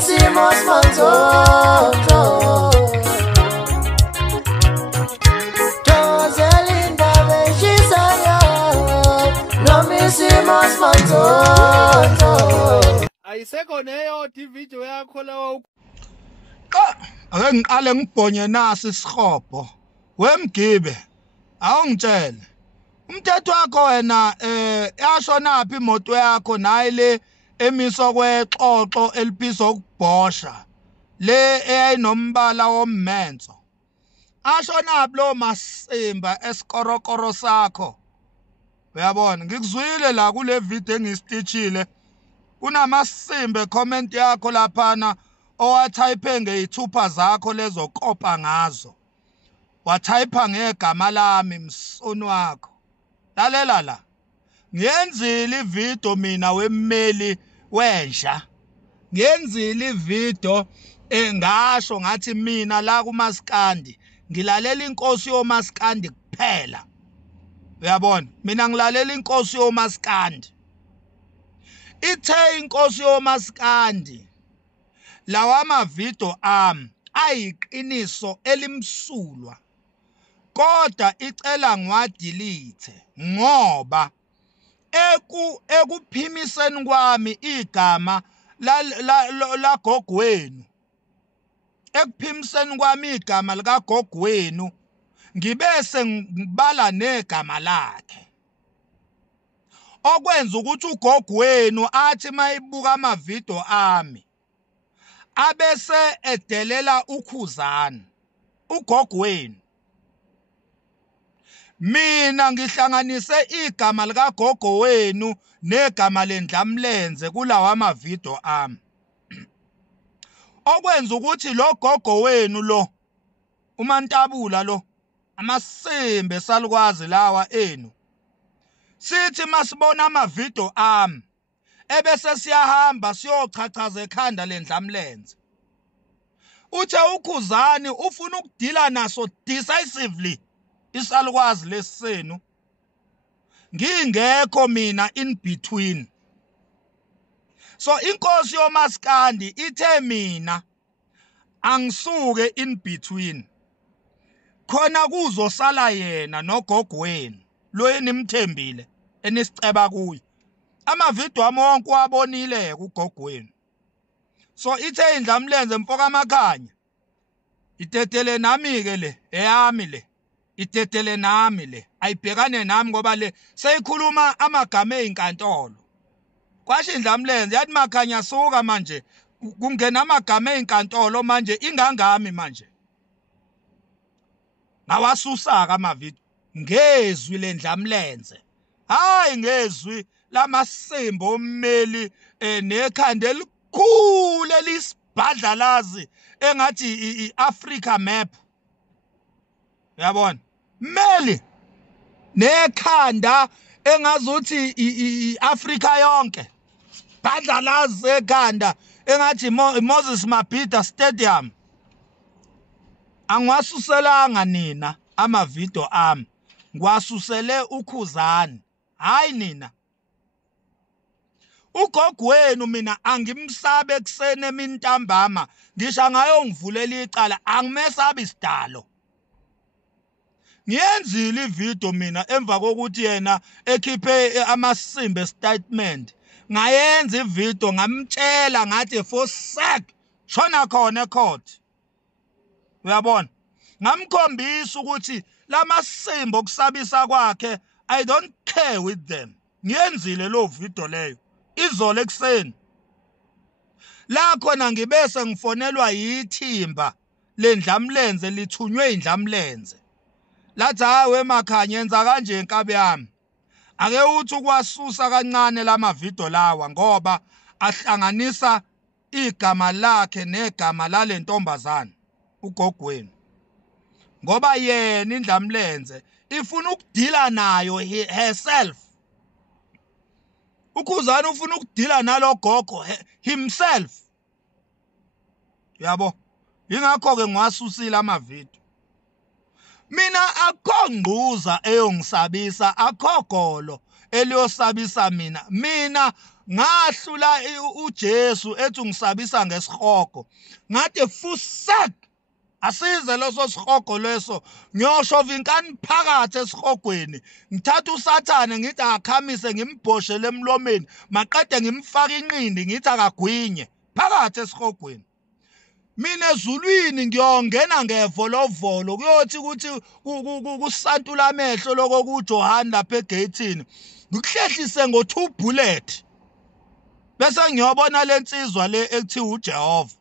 Nomisimo Smanzoto Joselinda Veshisaya Nomisimo Smanzoto Ayisekho neyo video yakho lawo ake ngiqale ngibhonye nasi isihobho wemgibe awungitshele umthetho wakho wena yashonaphi imoto yakho nayi le emiswa kwexoxo eliphiza ukubhosha le eyayinombala wommenzo ashonaphi lo masimba esikorokoro sakho uyabona ngikuzwile la kule video engistitchile kunamasimbe comment yakho laphana owathayiphe ngeyithupha zakho lezo kopa ngazo wathayipha ngegama lami msoni wakho lalela la ngiyenzile ivideo mina wemmeli wensha ngiyenzile ivideo engasho ngathi mina la kuMaskandi ngilalela inkosi yoMaskandi kuphela uyabona mina ngilalela inkosi yoMaskandi ithe inkosi yoMaskandi lawa amavideo ayiqiniso elimsulwa kodwa icela ngiwadelete ngoba ekuphimiseni kwami igama la gogwenu ekuphimiseni kwami igama lika gogwenu ngibese ngibala negama lakhe okwenza ukuthi ugogwenu athi mayibuka amavideo ami abese edelela ukhuzana ugogwenu mina ngihlanganise igama lika gogo wenu negama lendlamlenze kulawa amavideo ami okwenza ukuthi lo gogo wenu lo uMantabula lo amasimbe salukwazi lawa enu sithi masibona amavideo ami ebese siyahamba siyochachaza ekhanda lendlamlenze uthe ukhuzani ufuna ukudila naso decisively isalukwazi lesenu ngingekho mina in between so inkosi yoMaskandi ithe mina angisuke in between khona kuzosala yena nogogwenu lo enimthembile enisiceba kuye amavideo ami wonke wabonile kugogwenu so ithe indlamlenze mfoka amakhanya itetele nami ke le eyami le itetele nami le ayibhekane nami ngoba le seyikhuluma amagama ezinkantolo kwasho indlamlenze yathi makhanya suka manje kungena amagama ezinkantolo manje ingangami manje ngawasusaka amavideo ngezwi lendlamlenze hayi ngezwi lamasimbo ommeli nekhanda elikhulu elisibhadlalazi engathi iAfrica map uyabona mmeli nekhanda engazuthi iAfrica yonke badlalazi ekhanda engathi Moses Mabhida Stadium angwasuselanga nina amavideo ami ngwasusele ukhuzani hayi nina ugogwenu mina angimsabe eksene emintambama ngisha ngayo ngivulela icala angimesabi isidalo ngiyenzile ivideo mina emva kokuthi yena ekhiphe amasimbe statement ngayenza ivideo ngamtshela ngathi for sake shona khona ecourt uyabona ngamkhombisa ukuthi lamasimbo okusabisa kwakhe I don't care with them ngiyenzile lo video leyo izolo ekseni la khona ngibese ngifonelwa yithimba lendlamlenze lithunywe indlamlenze lathi hayi wemakhanya yenza kanje inkabe yami ake uthi ukwasusa kancane lamavideo lawa ngoba ahlanganisa igama lakhe negama lalentombazana ugogwenu ngoba yena indlamlenze ifuna ukudila nayo herself ukhuzana ufuna ukudila nalogogo himself yabo ingakho ke ngiwasusile amavideo mina akho ngquza eyongisabisa akho golo eliyosabisa mina ngahlula uJesu ethi ungisabisa ngesihogo ngathi fusek asize leso sihogo leso ngiyoshova inkani phakathi esihogweni ngithatha uSathane ngithi akhamise ngimbhoshele emlomeni maqede ngimfaka inqindi ngithi akagwinye phakathi esihogweni mina ezulwini ngiyongena ngevolovolo kuyothi ukuthi kusantula amehlo lokho kuJohn lapha egate ngikuhlehlise ngo2 bullet bese ngiyobona lensizwa le ekuthiwa uJehova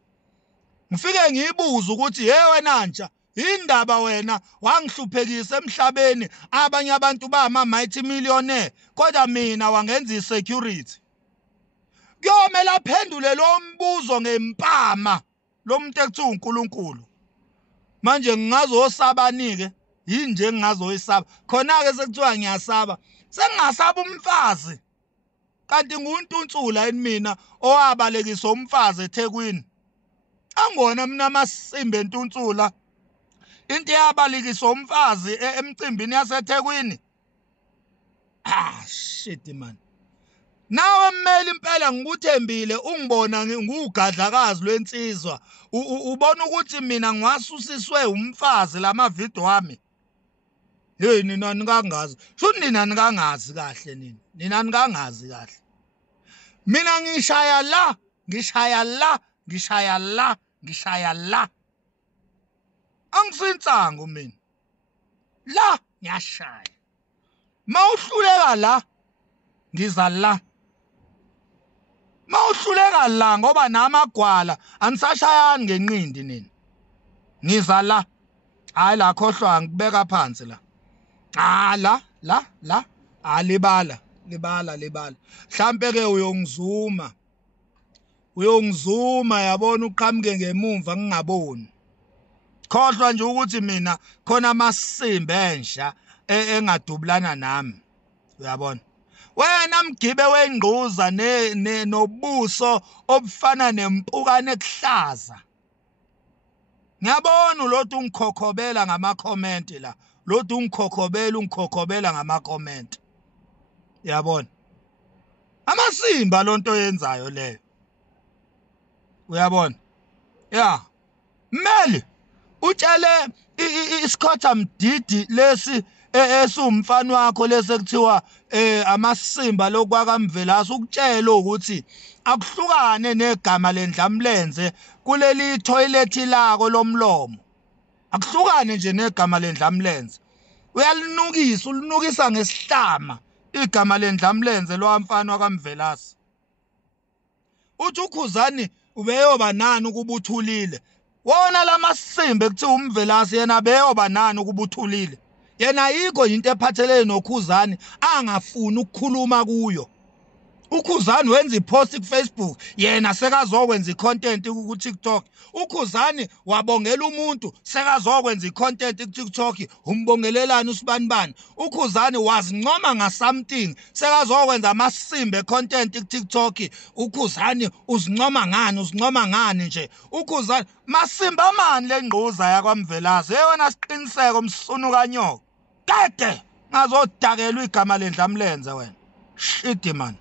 ngifike ngiyibuza ukuthi hey wena ntsha indaba wena wangihluphekisa emhlabeni abanye abantu bama mighty millionaire kodwa mina wangenza isecurity kuyomela aphendule lo mbuzo ngempama lo muntu ekuthiwa uNkulunkulu manje ngingazosabani ke yinje ngingazoyisaba khona ke sekuthiwa ngiyasaba sengingasaba umfazi kanti nguNtuntsula yini mina owabalekisa umfazi eThekwini angona mina amasimbe eNtuntsula into yabalekisa umfazi emcimbini yaseThekwini shit man nawe mmeli impela ngikuthembile ungibona ngugadlakazi lwensizwa ubona ukuthi mina ngiwasusiswe umfazi lamavidiyo wami hey nina nikangazi sho nina nikangazi kahle nina nikangazi kahle mina ngishaya la angisinsango mina la ngiyashaya mawuhluleka la ngiza la mawuhluleka la ngoba namagwala anisashayani ngenqindi nina ngiza la hayi la khohlwa ngibeka phansi la la libala mhlambe ke uyongizuma yabona uqhamuke ngemumva ngingaboni khohlwa nje ukuthi mina khona amasimbe ensha engadubulana nami uyabona wena mgibe wengquza nobuso obufana nempukane ekuhlaza ngiyabona ulothi ungikhokhobela ngama comment la lothi ungikhokhobela ngama comment uyabona amasimba lonto yenzayo leyo uyabona ya mmeli utshele isikhatha mdidi lesi esumfana wakho lese kuthiwa amasimba lokwakamvelasi ukutshela ukuthi akuhlukane negama lendlamlenze kuleli toilet lako lomlomo akuhlukane nje negama lendlamlenze uyalinukisa ulinukisa ngesihlama igama lendlamlenze lowamfana wakamvelasi uthi uKhuzani ubeyoba nani ukubuthulile wona lamasimbe ekuthiwa umvelasi yena beyoba nani ukubuthulile yena ayikho into ephathelene noKhuzani angafuni ukukhuluma kuyo uKhuzani wenza ipost kuFacebook yena sekazokwenza icontent ku TikTok uKhuzani wabongela umuntu sekazokwenza icontent ku TikTok umbongelelani usibanibani uKhuzani wazincoma ngasamething sekazokwenza amasimbe content ku TikTok uKhuzani uzincoma ngani nje uKhuzani masimba mani lengquza yakwamvelasi yena siqiniseko msunuka nyoko kade ngazodakelwa igama lendlamlenze wena shit man